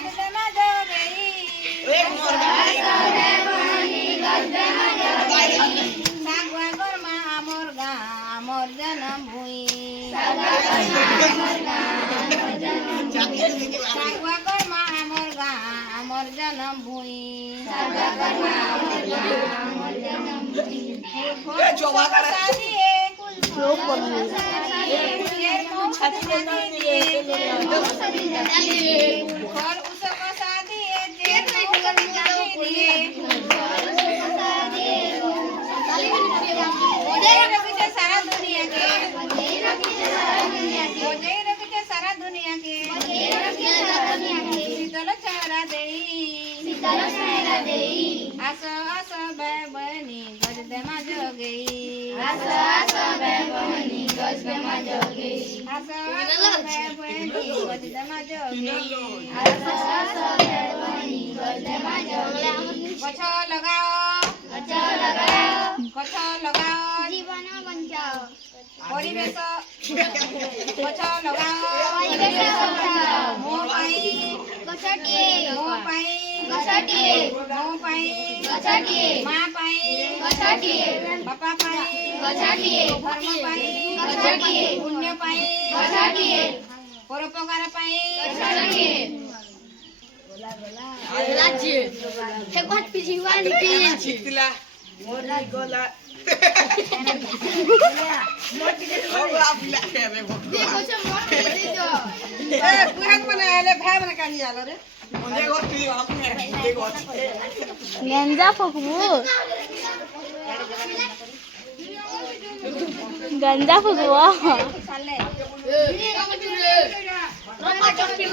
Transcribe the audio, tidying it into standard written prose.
ગજમાં જોગઈ સાગવા ઘરમાં આમોર ગા આમોર જન્મ ભૂઈ સાગવા ઘરમાં આમોર ગા આમોર જન્મ ભૂઈ सारा दुनिया के सारा दुनिया के शीतल चेहरा देई आस आस बनी गजदमा जोगई आस आस बनी गजदमा जोगई आस बनी गजदमा जोगई आस आस बनी गजदमा जोगई गछ लगाओ जीवन बचाओ परिवेश गछ लगाओ परिवेश बचाओ मो पाई गछटिए मो पाई गछटिए मो पाई गछटिए मां पाई गछटिए बापा पाई गछटिए धर्म पाई गछटिए पुण्य पाई गछटिए परोपकार पाई गछटिए राज्य हे कोट पिजीवानी पिजिला मोरला गोला मोटी के आपला खेबे देखो छ मोटी दे दो ए पुरान बनाले भाई बना कानी आलो रे मुझे गोटी हम देखो गंजा फुकबू गंजा फुकबू